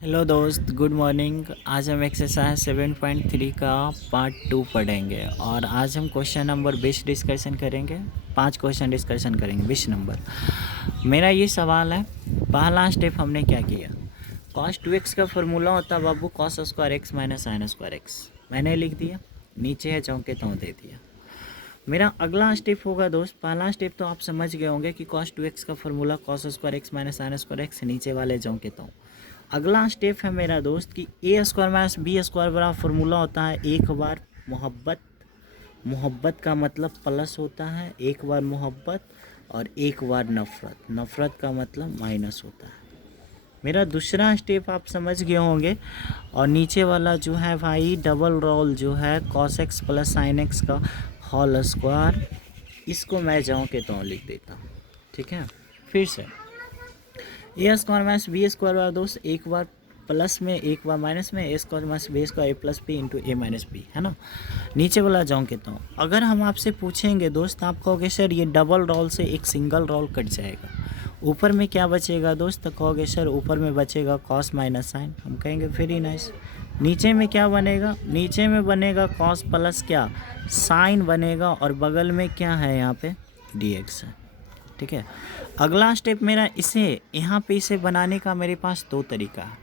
Hello दोस्त, good morning. आज हम एक्सरसाइज 7.3 का पार्ट 2 पढ़ेंगे और आज हम क्वेश्चन नंबर 20 डिस्कशन करेंगे। 5 क्वेश्चन डिस्कशन करेंगे 20 नंबर। मेरा ये सवाल है, पहला स्टेप हमने क्या किया। cos 2x का फार्मूला होता है बाबू cos square x minus sine square x, मैंने लिख दिया, नीचे है चौके तो दे दिया। मेरा अगला स्टेप होगा दोस्त, पहला स्टेप तो आप समझ गए होंगे कि cos 2x का formula cos square x minus sine square x, नीचे वाले चौके तो। अगला स्टेप है मेरा दोस्त कि ए स्क्वायर माइनस बी स्क्वायर बड़ा फार्मूला होता है एक बार मोहब्बत। मोहब्बत का मतलब प्लस होता है, एक बार मोहब्बत, और एक बार नफ़रत। नफ़रत का मतलब माइनस होता है। मेरा दूसरा स्टेप आप समझ गए होंगे। और नीचे वाला जो है भाई डबल रोल जो है cos x plus sine x का होल स्क्वायर, इसको मैं जाऊँ के तो लिख देता हूँ। ठीक है, फिर से ए स्क्वायर माइनस बी स्क्वायर वाला दोस्त एक बार प्लस में एक बार माइनस में, ए स्क्वायर माइनस बी स्क्वायर ए प्लस बी इंटू ए माइनस बी, है ना। नीचे वाला जाऊँ कहता हूँ। अगर हम आपसे पूछेंगे दोस्त, आप कहोगे सर ये डबल रोल से एक सिंगल रोल कट जाएगा, ऊपर में क्या बचेगा दोस्त, तो कहोगे सर ऊपर में बचेगा कॉस माइनस साइन। हम कहेंगे वेरी नाइस। नीचे में क्या बनेगा, नीचे में बनेगा कॉस प्लस क्या साइन बनेगा, और बगल में क्या है यहाँ पे डी एक्स है। ठीक है, अगला स्टेप मेरा इसे यहाँ पे इसे बनाने का मेरे पास दो तरीका है।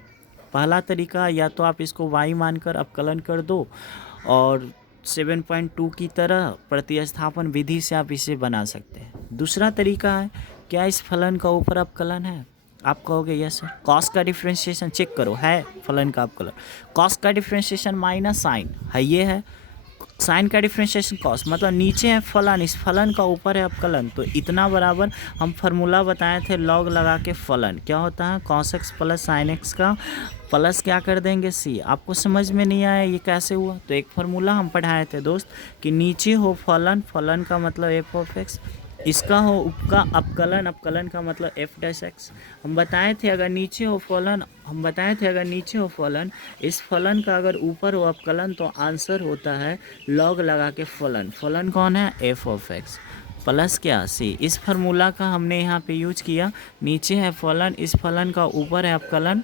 पहला तरीका, या तो आप इसको y मानकर अवकलन कर दो और 7.2 की तरह प्रतिस्थापन विधि से आप इसे बना सकते हैं। दूसरा तरीका है, क्या इस फलन का ऊपर अवकलन है। आप कहोगे यस सर। कॉस का डिफ्रेंशिएशन चेक करो, है फलन का अवकलन। कॉस का डिफ्रेंशिएशन माइनस साइन है, ये है साइन का डिफ्रेंशिएशन कॉस, मतलब नीचे है फलन, इस फलन का ऊपर है अवकलन, तो इतना बराबर हम फार्मूला बताए थे लॉग लगा के फलन क्या होता है cos x plus sine x का प्लस क्या कर देंगे सी। आपको समझ में नहीं आया ये कैसे हुआ, तो एक फार्मूला हम पढ़ाए थे दोस्त कि नीचे हो फलन, फलन का मतलब एफ ऑफ एक्स, इसका हो उपका अपकलन, अपकलन का मतलब एफ डैश एक्स। हम बताए थे अगर नीचे हो फलन, इस फलन का अगर ऊपर हो अपकलन तो आंसर होता है लॉग लगा के फलन। फलन कौन है, एफ ऑफ एक्स प्लस क्या सी। इस फार्मूला का हमने यहाँ पे यूज किया, नीचे है फलन, इस फलन का ऊपर है अपकलन,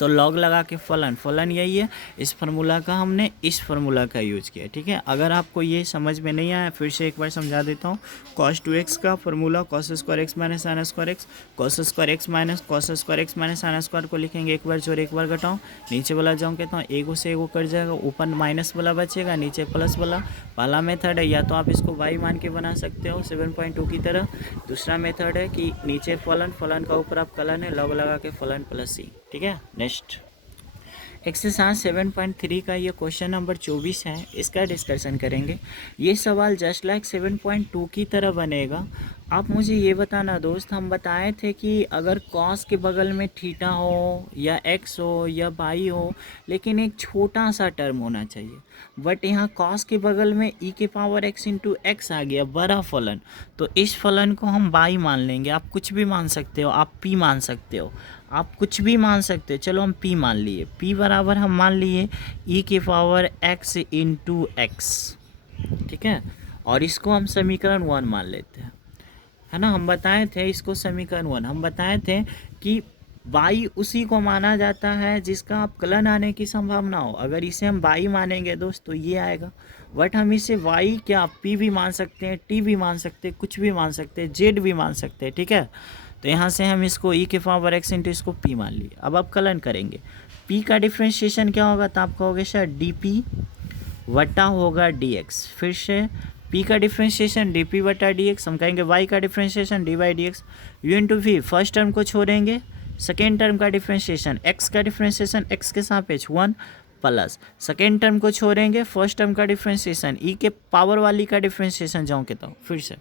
तो लॉग लगा के फलन, फलन यही है। इस फार्मूला का हमने इस फार्मूला का यूज किया। ठीक है, अगर आपको ये समझ में नहीं आया फिर से एक बार समझा देता हूँ। cos 2x का formula cos square x minus sine square x, cos square x minus sine square को लिखेंगे एक बार जोड़ एक बार घटाओ, नीचे वाला जाऊँ कहता हूँ एगो से एगो कट जाएगा, ऊपर माइनस वाला बचेगा नीचे प्लस वाला। पहला मेथड है, या तो आप इसको y मान के बना सकते हो 7.2 की तरह। दूसरा मेथड है कि नीचे फलन, फलन का ऊपर आप कलन है, लॉग लगा के फलन प्लस सी। ठीक है, नेक्स्ट एक्सरसाइज 7.3 का ये क्वेश्चन नंबर 24 है, इसका डिस्कशन करेंगे। ये सवाल जस्ट लाइक 7.2 की तरह बनेगा। आप मुझे ये बताना दोस्त, हम बताए थे कि अगर कॉस के बगल में थीटा हो या एक्स हो या बाई हो, लेकिन एक छोटा सा टर्म होना चाहिए। बट यहाँ कॉस के बगल में ई के पावर एक्स इंटू एक्स आ गया, बड़ा फलन, तो इस फलन को हम बाई मान लेंगे। आप कुछ भी मान सकते हो, आप पी मान सकते हो, आप कुछ भी मान सकते हो। चलो हम p मान लिए, p बराबर हम मान लिए e के पावर x इंटू एक्स। ठीक है, और इसको हम समीकरण 1 मान लेते हैं, है ना। हम बताए थे इसको समीकरण 1, हम बताए थे कि y उसी को माना जाता है जिसका अपकलन आने की संभावना हो। अगर इसे हम y मानेंगे दोस्त तो ये आएगा, बट हम इसे y क्या p भी मान सकते हैं, t भी मान सकते हैं, कुछ भी मान सकते हैं, z भी मान सकते हैं। ठीक है, तो यहाँ से हम इसको e के पावर x इंटू इसको p मान लिए। अब अपकलन करेंगे, p का डिफ्रेंशिएशन क्या होगा, तो आप कहोगे सर dp वटा होगा dx। फिर से p का डिफ्रेंशिएशन dp वटा dx, हम कहेंगे y का differentiation dy dx। u into v, first term को छोड़ेंगे, सेकेंड टर्म का डिफ्रेंशिएशन x का डिफ्रेंशिएशन x के सापेक्ष 1 प्लस सेकेंड टर्म को छोड़ेंगे, फर्स्ट टर्म का डिफ्रेंशिएशन e के पावर वाली का डिफ्रेंशिएशन जाऊँ कहता हूँ। फिर से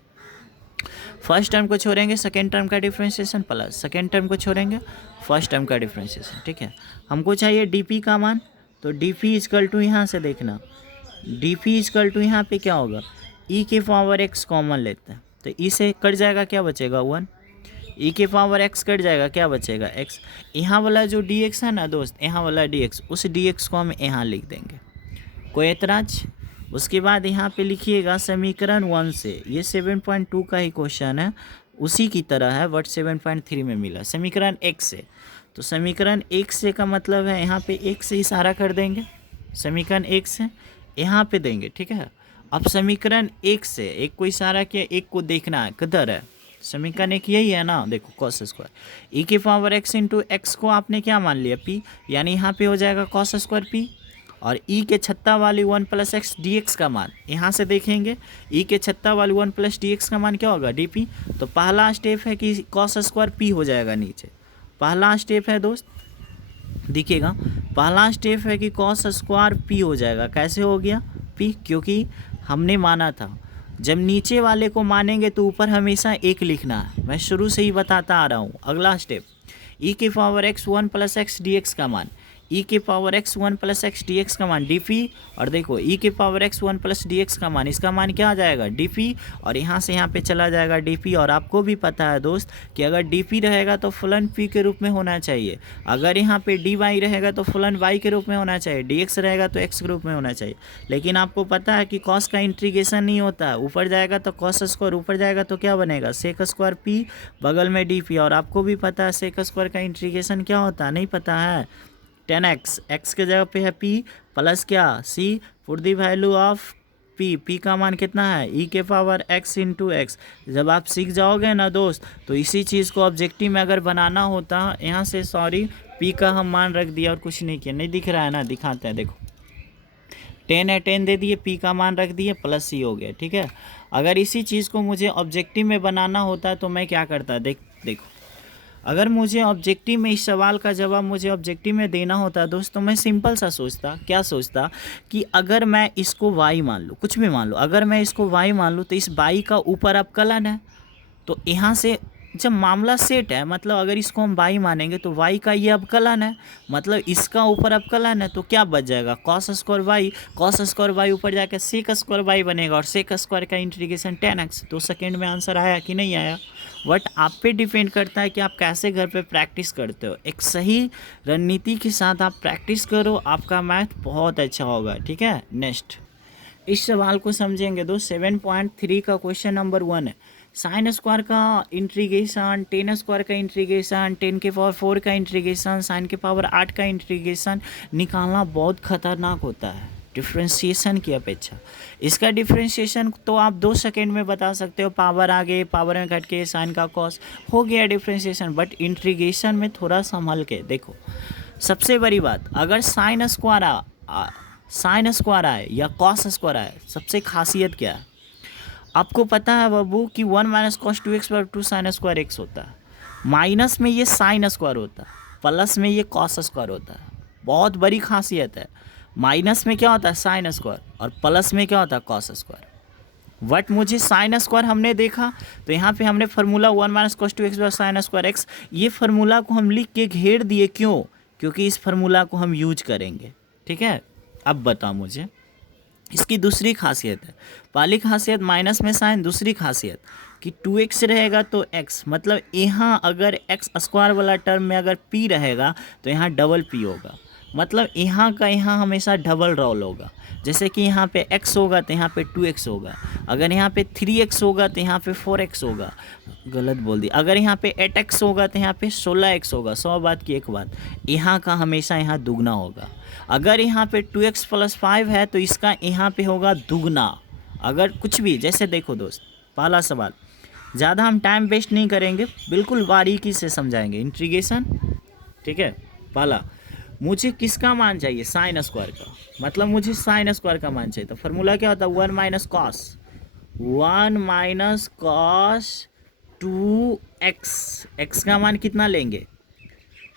फर्स्ट टर्म को छोड़ेंगे, सेकेंड टर्म का डिफ्रेंशिएशन प्लस सेकेंड टर्म को छोड़ेंगे, फर्स्ट टर्म का डिफ्रेंशिएशन। ठीक है, हमको चाहिए dp का मान, तो dp इजकल टू यहाँ से देखना, dp इजकल टू यहाँ पे क्या होगा, e के पावर x कॉमन लेते हैं, तो e से कट जाएगा क्या बचेगा 1, e के पावर x कट जाएगा क्या बचेगा x। यहाँ वाला जो dx है ना दोस्त, यहाँ वाला dx, उस dx को हम यहाँ लिख देंगे, कोई एतराज। उसके बाद यहाँ पे लिखिएगा समीकरण 1 से, ये 7.2 का ही क्वेश्चन है, उसी की तरह है बट 7.3 में मिला, समीकरण 1 से। तो समीकरण 1 से का मतलब है यहाँ पे 1 से इशारा कर देंगे, समीकरण 1 से यहाँ पे देंगे, ठीक है। अब समीकरण 1 से 1 को इशारा किया, 1 को देखना है किधर है, समीकरण 1 यही है ना, देखो कॉस स्क्वायर ई के पावर एक्स इंटू एक्स को आपने क्या मान लिया पी, यानी यहाँ पे हो जाएगा कॉस स्क्वायर पी, और ई के छत्ता वाली 1 प्लस एक्स डी एक्स का मान यहाँ से देखेंगे, ई के छत्ता वाली 1 प्लस डी एक्स का मान क्या होगा डी पी। तो पहला स्टेप है कि कॉस स्क्वायर पी हो जाएगा नीचे, पहला स्टेप है दोस्त, देखिएगा पहला स्टेप है कि कॉस स्क्वायर पी हो जाएगा, कैसे हो गया पी, क्योंकि हमने माना था जब नीचे वाले को मानेंगे तो ऊपर हमेशा एक लिखना है, मैं शुरू से ही बताता आ रहा हूँ। अगला स्टेप ई के power x 1 plus x D x का मान, ई के power x 1 plus x D x का मान डी पी, और देखो ई के power x 1 plus D x का मान, इसका मान क्या आ जाएगा डी पी, और यहाँ से यहाँ पे चला जाएगा डी पी। और आपको भी पता है दोस्त कि अगर डी पी रहेगा तो फलन पी के रूप में होना चाहिए, अगर यहाँ पे डी वाई रहेगा तो फलन वाई के रूप में होना चाहिए, डी एक्स रहेगा तो एक्स के रूप में होना चाहिए। लेकिन आपको पता है कि कॉस का इंटीग्रेशन नहीं होता है, ऊपर जाएगा तो कॉस स्क्वायर, ऊपर जाएगा तो क्या बनेगा सेक स्क्वायर पी, बगल में डी पी। और आपको भी पता है सेक स्क्वायर का इंटीग्रेशन क्या होता है, नहीं पता है 10x, x के जगह पे है p प्लस क्या c, put the value of p का मान कितना है e के पावर x इंटू एक्स। जब आप सीख जाओगे ना दोस्त तो इसी चीज़ को ऑब्जेक्टिव में अगर बनाना होता, यहाँ से सॉरी p का हम मान रख दिया और कुछ नहीं किया, नहीं दिख रहा है ना, दिखाते हैं देखो 10 है 10 दे दिए, p का मान रख दिए प्लस c हो गया, ठीक है। अगर इसी चीज़ को मुझे ऑब्जेक्टिव में बनाना होता तो मैं क्या करता, देखो अगर मुझे ऑब्जेक्टिव में इस सवाल का जवाब मुझे ऑब्जेक्टिव में देना होता दोस्तों, मैं सिंपल सा सोचता, क्या सोचता कि अगर मैं इसको y मान लूँ, कुछ भी मान लो, अगर मैं इसको y मान लूँ तो इस y का ऊपर अवकलन है, तो यहाँ से जब मामला सेट है, मतलब अगर इसको हम y मानेंगे तो y का ये अवकलन है, मतलब इसका ऊपर अवकलन है, तो क्या बच जाएगा cos square y, cos square y ऊपर जाकर सेक स्क्वायर y बनेगा, और सेक स्क्वायर का इंटीग्रेशन 10x। 2 सेकेंड में आंसर आया कि नहीं आया। बट आप पे डिपेंड करता है कि आप कैसे घर पे प्रैक्टिस करते हो, एक सही रणनीति के साथ आप प्रैक्टिस करो, आपका मैथ बहुत अच्छा होगा, ठीक है। नेक्स्ट इस सवाल को समझेंगे दोस्त, 7.3 का क्वेश्चन नंबर 1 है, साइन स्क्वायर का इंटीग्रेशन, टेन स्क्वायर का इंटीग्रेशन, 10 के पावर 4 का इंटीग्रेशन, साइन के पावर 8 का इंटीग्रेशन निकालना बहुत खतरनाक होता है डिफ्रेंशिएशन की अपेक्षा। इसका डिफ्रेंशिएशन तो आप 2 सेकेंड में बता सकते हो, पावर आगे पावर में घट के साइन का कॉस हो गया डिफ्रेंशिएशन, बट इंटीग्रेशन में थोड़ा संभल के देखो। सबसे बड़ी बात, अगर साइन स्क्वायर आए या कॉस स्क्वायर आए, सबसे खासियत क्या है आपको पता है बाबू कि 1 माइनस कॉस 2x पर 2 साइन स्क्वायर एक्स होता है, माइनस में ये साइन स्क्वायर होता है, प्लस में ये कॉस स्क्वायर होता है, बहुत बड़ी खासियत है। माइनस में क्या होता है साइन स्क्वायर, और प्लस में क्या होता है कॉस स्क्वायर। बट मुझे साइन स्क्वायर हमने देखा तो यहाँ पे हमने फार्मूला 1 माइनस कॉस 2x पर साइन स्क्वायर एक्स, ये फार्मूला को हम लिख के घेर दिए, क्यों, क्योंकि इस फार्मूला को हम यूज करेंगे, ठीक है। अब बताओ मुझे इसकी दूसरी खासियत है, पहली खासियत माइनस में साइन, दूसरी खासियत कि 2x रहेगा तो x, मतलब यहाँ अगर x स्क्वायर वाला टर्म में अगर p रहेगा तो यहाँ डबल p होगा, मतलब यहाँ का यहाँ हमेशा डबल रोल होगा। जैसे कि यहाँ पे x होगा तो यहाँ पे 2x होगा, अगर यहाँ पे 3x होगा तो यहाँ पे 4x होगा, गलत बोल दी, अगर यहाँ पे 8x होगा तो यहाँ पे 16x होगा। 100 बात की एक बात, यहाँ का हमेशा यहाँ दुगना होगा। अगर यहाँ पे 2x प्लस 5 है तो इसका यहाँ पे होगा दुगना। अगर कुछ भी, जैसे देखो दोस्त, पहला सवाल ज़्यादा हम टाइम वेस्ट नहीं करेंगे, बिल्कुल बारीकी से समझाएंगे इंटीग्रेशन, ठीक है। पहला, मुझे किसका मान चाहिए साइन स्क्वायर का, मतलब मुझे साइन स्क्वायर का मान चाहिए, तो फार्मूला क्या होता है 1 माइनस कॉस 2x, x का मान कितना लेंगे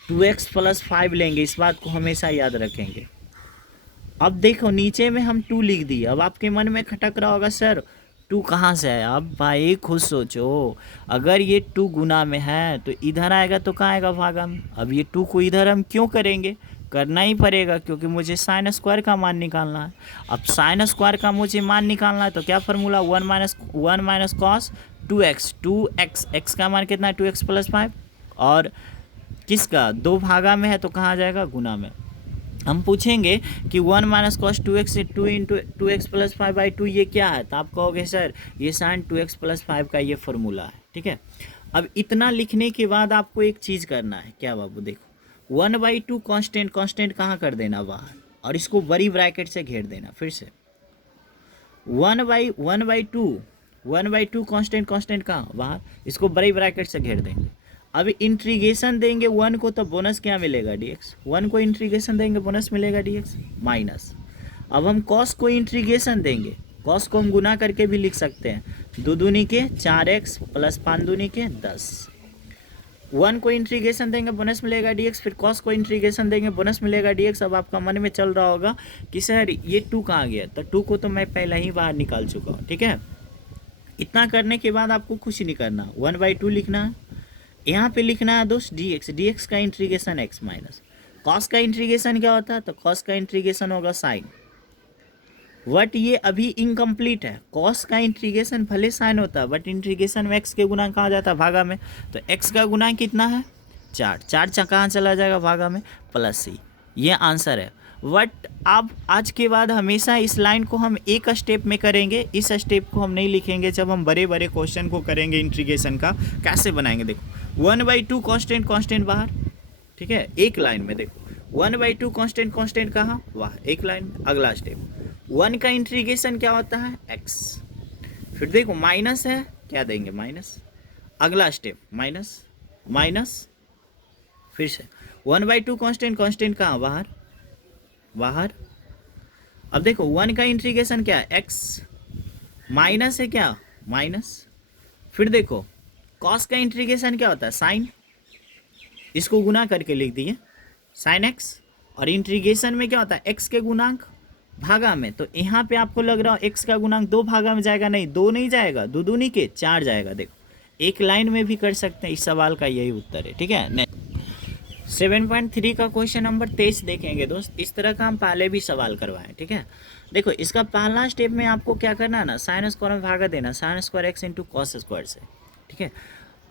2x प्लस 5 लेंगे, इस बात को हमेशा याद रखेंगे। अब देखो नीचे में हम 2 लिख दिए, अब आपके मन में खटक रहा होगा सर 2 कहाँ से है। अब भाई खुद सोचो, अगर ये 2 गुना में है तो इधर आएगा तो कहाँ आएगा भागा में। अब ये 2 को इधर हम क्यों करेंगे, करना ही पड़ेगा क्योंकि मुझे साइन स्क्वायर का मान निकालना है। अब साइन स्क्वायर का मुझे मान निकालना है तो क्या formula 1 minus cos 2x, x का मान कितना है 2x प्लस 5, और किसका 2 भागा में है तो कहाँ जाएगा गुना में। हम पूछेंगे कि 1 minus cos 2x 2 into 2x plus 5/2 ये क्या है, तो आप कहोगे सर ये साइन 2x प्लस 5 का ये फार्मूला है, ठीक है। अब इतना लिखने के बाद आपको एक चीज़ करना है, क्या बाबू देखो, 1/2 कांस्टेंट, कांस्टेंट कहाँ कर देना बाहर, और इसको बड़ी ब्रैकेट से घेर देना। फिर से 1/2 कांस्टेंट, कांस्टेंट कहाँ बाहर, इसको बड़ी ब्रैकेट से घेर देंगे। अब इंट्रीगेशन देंगे 1 को तो बोनस क्या मिलेगा dx, 1 को इंट्रीगेशन देंगे बोनस मिलेगा dx माइनस। अब हम कॉस को इंट्रीगेशन देंगे, कॉस को हम गुना करके भी लिख सकते हैं, 2 दूनी के 4x प्लस 5 दूनी के 10। 1 को इंट्रीगेशन देंगे बोनस मिलेगा dx, फिर कॉस को इंट्रीगेशन देंगे बोनस मिलेगा dx। अब आपका मन में चल रहा होगा कि सर ये 2 कहाँ गया, तो 2 को तो मैं पहले ही बाहर निकाल चुका हूँ, ठीक है। इतना करने के बाद आपको कुछ नहीं करना, 1/2 लिखना है, यहाँ पे लिखना है दोस्त dx का इंट्रीगेशन x माइनस कॉस का इंट्रीगेशन क्या होता है, तो कॉस का इंट्रीगेशन होगा साइन। बट ये अभी इनकम्प्लीट है, कॉस का इंट्रीगेशन भले साइन होता है बट इंट्रीगेशन में एक्स के गुना कहाँ जाता है, भागा में। तो एक्स का गुना कितना है 4 कहाँ चला जाएगा भागा में, प्लस सी, ये आंसर है। बट अब आज के बाद हमेशा इस लाइन को हम एक स्टेप में करेंगे, इस स्टेप को हम नहीं लिखेंगे। जब हम बड़े बड़े क्वेश्चन को करेंगे इंट्रीगेशन का, कैसे बनाएंगे देखो, 1/2 कांस्टेंट, कांस्टेंट बाहर, ठीक है, एक लाइन में देखो 1/2 कांस्टेंट, कांस्टेंट कहाँ वहाँ एक लाइन में। अगला स्टेप 1 का इंट्रीगेशन क्या होता है x, फिर देखो माइनस है क्या देंगे माइनस, अगला स्टेप माइनस माइनस, फिर से 1/2 कांस्टेंट, कांस्टेंट कहाँ बाहर बाहर। अब देखो 1 का इंट्रीगेशन क्या है x, माइनस है क्या माइनस, फिर देखो cos का इंट्रीगेशन क्या होता है साइन, इसको गुना करके लिख दिए साइन x, और इंट्रीगेशन में क्या होता है x के गुणांक भागा में। तो यहाँ पे आपको लग रहा हो x का गुणांक 2 भागा में जाएगा, नहीं 2 नहीं जाएगा, 2 दूनी के 4 जाएगा। देखो एक लाइन में भी कर सकते हैं, इस सवाल का यही उत्तर है, ठीक है। 7.3 का क्वेश्चन नंबर 23 देखेंगे दोस्त। इस तरह का हम पहले भी सवाल करवाएं, ठीक है। देखो इसका पहला स्टेप में आपको क्या करना है ना, साइन स्क्वायर में भागा देना, sine square x into cos square से, ठीक है।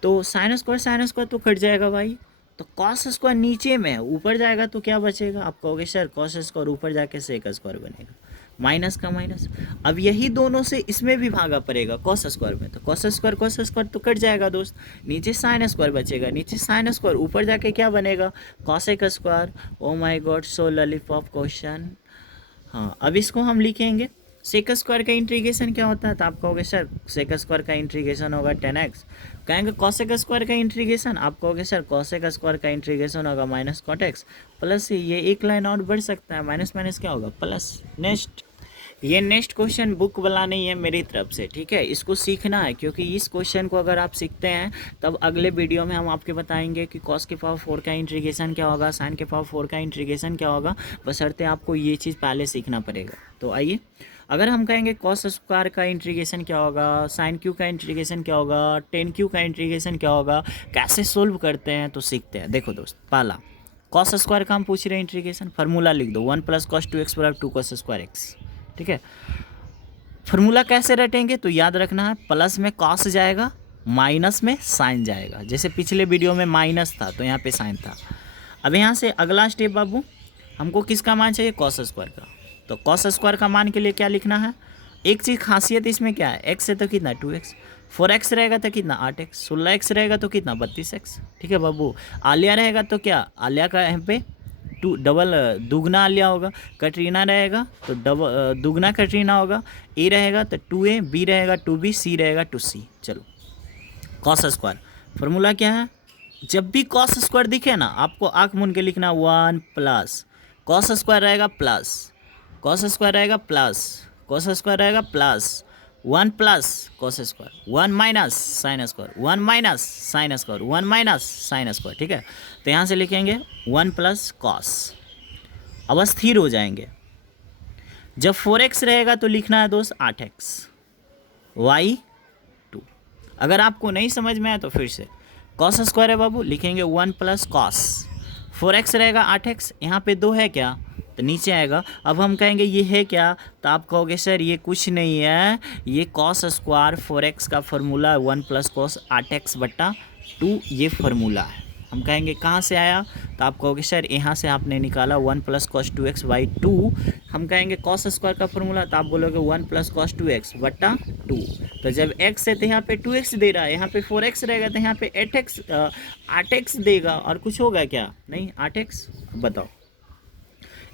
तो साइन स्क्वायर तो कट जाएगा भाई, तो कॉस स्क्वायर नीचे में है, ऊपर जाएगा तो क्या बचेगा, आप कहोगे सर कॉस स्क्वायर ऊपर जाके सेक स्क्वायर बनेगा, माइनस का माइनस। अब यही दोनों से इसमें भी भागा पड़ेगा कॉस स्क्वायर में, तो कॉस स्क्वायर तो कट जाएगा दोस्त, नीचे साइन स्क्वायर बचेगा, नीचे साइन स्क्वायर ऊपर जाके क्या बनेगा cosec square. Oh my God so lollipop question. हाँ अब इसको हम लिखेंगे, सेक स्क्वायर का इंट्रीगेशन क्या होता है, तो आप कहोगे सर सेक स्क्वायर का इंट्रीगेशन होगा 10x। कहेंगे कॉसेक स्क्वायर का इंट्रीगेशन, आप कहोगे सर कॉसेक स्क्वायर का इंट्रीगेशन होगा माइनस कॉट एक्स प्लस ये एक लाइन और बढ़ सकता है, माइनस माइनस क्या होगा प्लस। नेक्स्ट, ये नेक्स्ट क्वेश्चन बुक वाला नहीं है मेरी तरफ से, ठीक है, इसको सीखना है, क्योंकि इस क्वेश्चन को अगर आप सीखते हैं तब अगले वीडियो में हम आपके बताएंगे कि cos के पावर 4 का इंट्रीगेशन क्या होगा, sin के पावर 4 का इंट्रीगेशन क्या होगा, बशर्ते आपको ये चीज़ पहले सीखना पड़ेगा। तो आइए, अगर हम कहेंगे cos स्क्वायर का इंट्रीगेशन क्या होगा, sin क्यू का इंट्रीगेशन क्या होगा, tan क्यू का इंट्रीगेशन क्या होगा, कैसे सोल्व करते हैं तो सीखते हैं। देखो दोस्त, पहला cos स्क्वायर का हम पूछ रहे हैं इंट्रीगेशन, फार्मूला लिख दो 1 + cos 2x = 2 cos square x, ठीक है। फार्मूला कैसे रटेंगे तो याद रखना है, प्लस में कॉस जाएगा, माइनस में साइन जाएगा, जैसे पिछले वीडियो में माइनस था तो यहाँ पे साइन था। अब यहाँ से अगला स्टेप बाबू, हमको किसका मान चाहिए कॉस स्क्वायर का, तो कॉस स्क्वायर का मान के लिए क्या लिखना है, एक चीज़ खासियत इसमें क्या है, एक्स है तो कितना 2x, 4x रहेगा तो कितना 8x, 16x रहेगा तो कितना 32x, ठीक है बाबू। आलिया रहेगा तो क्या, आलिया का यहाँ पे दुगना आलिया होगा, कटरीना रहेगा तो दुगना कटरीना होगा, ए रहेगा तो 2a, बी रहेगा 2b, सी रहेगा 2c। चलो कॉस स्क्वायर फार्मूला क्या है, जब भी कॉस स्क्वायर दिखे ना आपको आँख मूंद के लिखना 1 प्लस कॉस स्क्वायर रहेगा प्लस कॉस स्क्वायर रहेगा प्लस कॉस स्क्वायर रहेगा plus 1 plus cos square 1 minus sine square 1 minus sine square 1 minus sine square, ठीक है। तो यहाँ से लिखेंगे 1 प्लस कॉस, अब स्थिर हो जाएंगे। जब 4x रहेगा तो लिखना है दोस्त 8x y 2। अगर आपको नहीं समझ में आया तो फिर से कॉस स्क्वायर है बाबू, लिखेंगे 1 प्लस कॉस, 4x रहेगा 8x, यहाँ पे 2 है क्या तो नीचे आएगा। अब हम कहेंगे ये है क्या, तो आप कहोगे सर ये कुछ नहीं है, ये कॉस स्क्वायर 4x का फार्मूला 1 प्लस कॉस 8x/2 ये फार्मूला है। हम कहेंगे कहाँ से आया, तो आप कहोगे सर यहाँ से आपने निकाला 1 + cos 2x बाई 2। हम कहेंगे cos स्क्वायर का फॉर्मूला, तो आप बोलोगे 1 + cos 2x बटा 2। तो जब x है तो यहाँ पे 2x दे रहा है, यहाँ पे 4x रहेगा तो यहाँ पे 8x देगा, और कुछ होगा क्या, नहीं 8x। बताओ,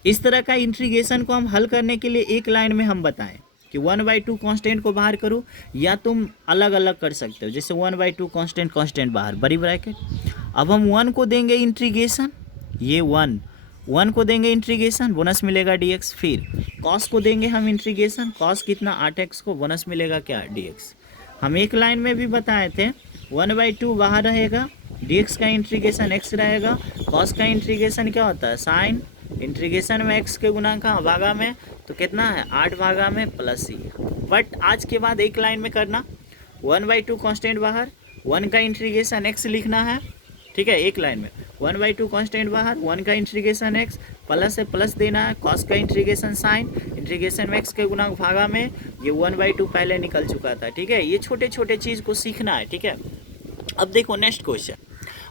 इस तरह का इंटीग्रेशन को हम हल करने के लिए एक लाइन में हम बताएं कि 1/2 कांस्टेंट को बाहर करो, या तुम अलग अलग कर सकते हो, जैसे 1/2 कांस्टेंट बाहर बड़ी ब्रैकेट। अब हम 1 को देंगे इंटीग्रेशन, ये 1 को देंगे इंटीग्रेशन, बोनस मिलेगा dx। फिर cos को देंगे हम इंटीग्रेशन, cos कितना 8x को, बोनस मिलेगा क्या dx। हम एक लाइन में भी बताए थे 1/2 बाहर रहेगा, dx का इंटीग्रेशन x रहेगा, cos का इंटीग्रेशन क्या होता है साइन, इंटीग्रेशन में x के गुना का भागा में, तो कितना है 8 भागा में प्लस c। बट आज के बाद एक लाइन में करना, 1/2 कांस्टेंट बाहर, 1 का इंटीग्रेशन x लिखना है, ठीक है, एक लाइन में 1/2 कांस्टेंट बाहर, 1 का इंटीग्रेशन x, प्लस है प्लस देना है, cos का इंटीग्रेशन साइन, इंटीग्रेशन में x के गुना भागा में, ये 1/2 पहले निकल चुका था, ठीक है। ये छोटे छोटे चीज़ को सीखना है, ठीक है। अब देखो नेक्स्ट क्वेश्चन।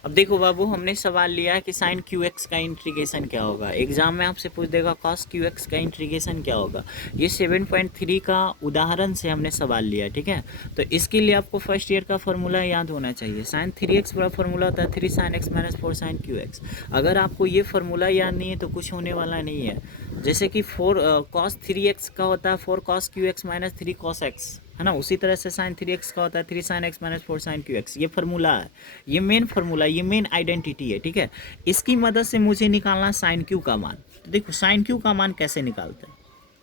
अब देखो बाबू, हमने सवाल लिया है कि साइन QX का इंटीग्रेशन क्या होगा। एग्जाम में आपसे पूछ देगा cos QX का इंटीग्रेशन क्या होगा। ये 7.3 का उदाहरण से हमने सवाल लिया, ठीक है। तो इसके लिए आपको फर्स्ट ईयर का फॉर्मूला याद होना चाहिए। sin 3x बड़ा फॉर्मूला होता है 3 sin x - 4 sin QX। अगर आपको ये फार्मूला याद नहीं है तो कुछ होने वाला नहीं है। जैसे कि 4 cos 3x का होता है 4 cos QX - 3 cos x, है ना, उसी तरह से sin 3x का होता है 3 sin x - 4 sin QX। ये फार्मूला है, ये मेन फार्मूला, ये मेन आइडेंटिटी है, ठीक है। इसकी मदद से मुझे निकालना sin Q का मान। तो देखो sin Q का मान कैसे निकालते हैं,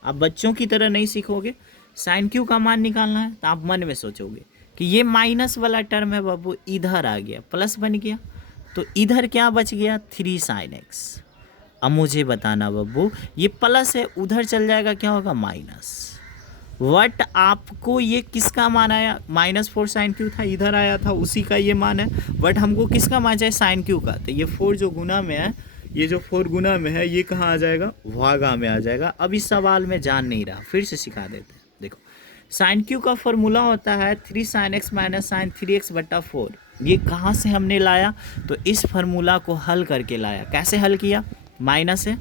आप बच्चों की तरह नहीं सीखोगे। sin Q का मान निकालना है तो आप मन में सोचोगे कि ये माइनस वाला टर्म है बाबू, इधर आ गया प्लस बन गया, तो इधर क्या बच गया 3 sin x। अब मुझे बताना बाबू, ये प्लस है, उधर चल जाएगा क्या होगा माइनस। वट आपको ये किसका मान आया, -4 sin Q था, इधर आया था, उसी का ये मान है। बट हमको किसका मान चाहिए sin Q का, तो ये 4 जो गुना में है, ये जो 4 गुना में है, ये कहाँ आ जाएगा भागा में आ जाएगा। अब इस सवाल में जान नहीं रहा, फिर से सिखा देते हैं। देखो sin Q का फॉर्मूला होता है 3 sin x - sin 3x बटा 4। ये कहाँ से हमने लाया, तो इस फार्मूला को हल करके लाया। कैसे हल किया, माइनस है,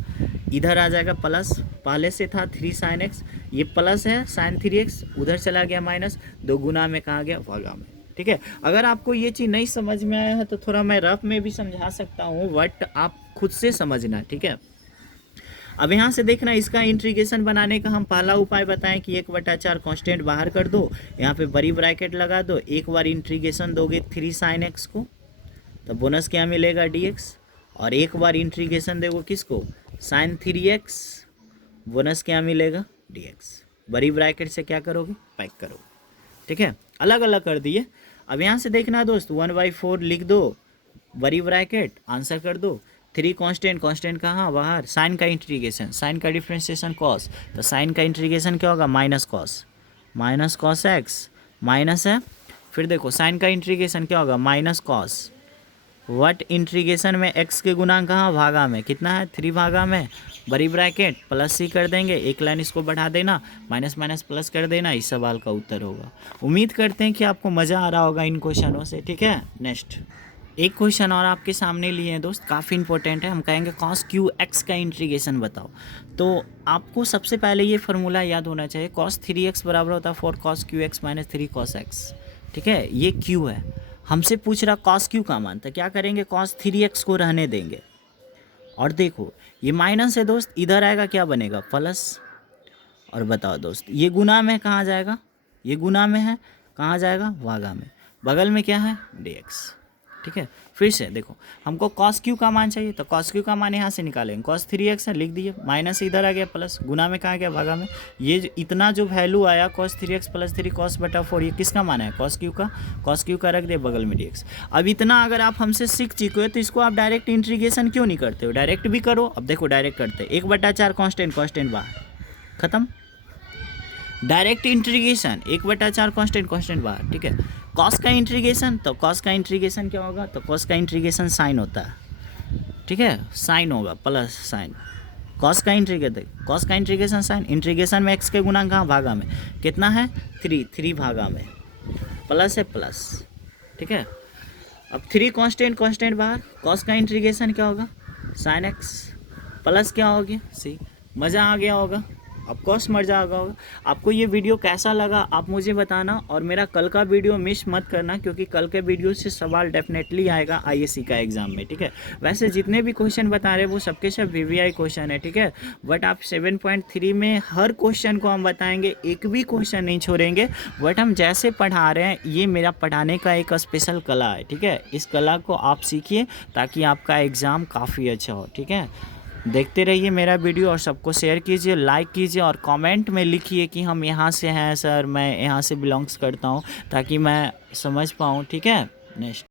इधर आ जाएगा प्लस, पहले से था 3 sin x, ये प्लस है sin 3x, उधर चला गया माइनस, 2 गुना में कहाँ गया भागा में, ठीक है। अगर आपको ये चीज़ नहीं समझ में आया है तो थोड़ा मैं रफ में भी समझा सकता हूँ, बट आप खुद से समझना, ठीक है। अब यहाँ से देखना, इसका इंटीग्रेशन बनाने का हम पहला उपाय बताएं कि 1/4 कांस्टेंट बाहर कर दो, यहाँ पे बड़ी ब्रैकेट लगा दो, एक बार इंटीग्रेशन दोगे 3 sin x को, तो बोनस क्या मिलेगा dx, और एक बार इंटीग्रेशन देखो किसको sin 3x, बोनस क्या मिलेगा dx। बड़ी ब्रैकेट से क्या करोगे पैक करोगे, ठीक है, अलग अलग कर दिए। अब यहाँ से देखना दोस्त, 1/4 लिख दो, बड़ी ब्रैकेट आंसर कर दो, 3 कांस्टेंट कहाँ बाहर, साइन का इंटीग्रेशन, साइन का डिफ्रेंशिएशन cos, तो साइन का इंटीग्रेशन क्या होगा माइनस cos x, माइनस है, फिर देखो साइन का इंटीग्रेशन क्या होगा -cos, वट इंटीग्रेशन में x के गुणांक कहाँ भागा में, कितना है 3 भागा में, बड़ी ब्रैकेट प्लस c कर देंगे, एक लाइन इसको बढ़ा देना, माइनस माइनस प्लस कर देना, इस सवाल का उत्तर होगा। उम्मीद करते हैं कि आपको मज़ा आ रहा होगा इन क्वेश्चनों से, ठीक है। नेक्स्ट एक क्वेश्चन और आपके सामने लिए हैं दोस्त, काफ़ी इंपॉर्टेंट है। हम कहेंगे cos QX का इंटीग्रेशन बताओ। तो आपको सबसे पहले ये फार्मूला याद होना चाहिए, cos 3x बराबर होता है 4 cos QX - 3 cos x, ठीक है। ये Q है, हमसे पूछ रहा cos Q का मान, तो क्या करेंगे cos 3x को रहने देंगे, और देखो ये माइनस है दोस्त, इधर आएगा क्या बनेगा प्लस, और बताओ दोस्त ये गुना में कहाँ जाएगा, ये गुना में है, कहाँ जाएगा भागा में, बगल में क्या है dx, ठीक है। फिर से देखो, हमको cos Q का मान चाहिए, तो cos Q का मान यहाँ से निकालेंगे, cos 3x है लिख दिए, माइनस इधर आ गया प्लस, गुना में कहाँ गया भागा में, ये इतना जो वैल्यू आया cos 3x + 3 cos बटा 4, ये किसका मान है cos Q का रख दिया बगल में dx। अब इतना अगर आप हमसे सीख चुके हो तो इसको आप डायरेक्ट इंटीग्रेशन क्यों नहीं करते हो, डायरेक्ट भी करो। अब देखो डायरेक्ट करते, 1/4 कांस्टेंट बाहर, खत्म, डायरेक्ट इंटीग्रेशन 1/4 कांस्टेंट बाहर, ठीक है। कॉस का इंटीग्रेशन, तो कॉस का इंटीग्रेशन क्या होगा, तो कॉस का इंटीग्रेशन साइन होता है, ठीक है, साइन होगा प्लस साइन, कॉस का इंटीग्रेशन साइन, इंटीग्रेशन में एक्स के गुणांक कहाँ भागा में, कितना है 3 भागा में, प्लस है प्लस, ठीक है। अब 3 कांस्टेंट कांस्टेंट बाहर, कॉस का इंटीग्रेशन क्या होगा साइन एक्स, प्लस क्या हो गया सी। मज़ा आ गया होगा, ऑफ कोर्स मज़ा आ गया होगा। आपको ये वीडियो कैसा लगा आप मुझे बताना, और मेरा कल का वीडियो मिस मत करना, क्योंकि कल के वीडियो से सवाल डेफिनेटली आएगा आईएससी का एग्ज़ाम में, ठीक है। वैसे जितने भी क्वेश्चन बता रहे हैं वो सबके सब वीवीआई क्वेश्चन है, ठीक है। बट आप 7.3 में हर क्वेश्चन को हम बताएंगे, एक भी क्वेश्चन नहीं छोड़ेंगे। बट हम जैसे पढ़ा रहे हैं, ये मेरा पढ़ाने का एक स्पेशल कला है, ठीक है। इस कला को आप सीखिए ताकि आपका एग्ज़ाम काफ़ी अच्छा हो, ठीक है। देखते रहिए मेरा वीडियो और सबको शेयर कीजिए, लाइक कीजिए, और कमेंट में लिखिए कि हम यहाँ से हैं सर, मैं यहाँ से बिलोंग्स करता हूँ, ताकि मैं समझ पाऊँ, ठीक है। नेक्स्ट।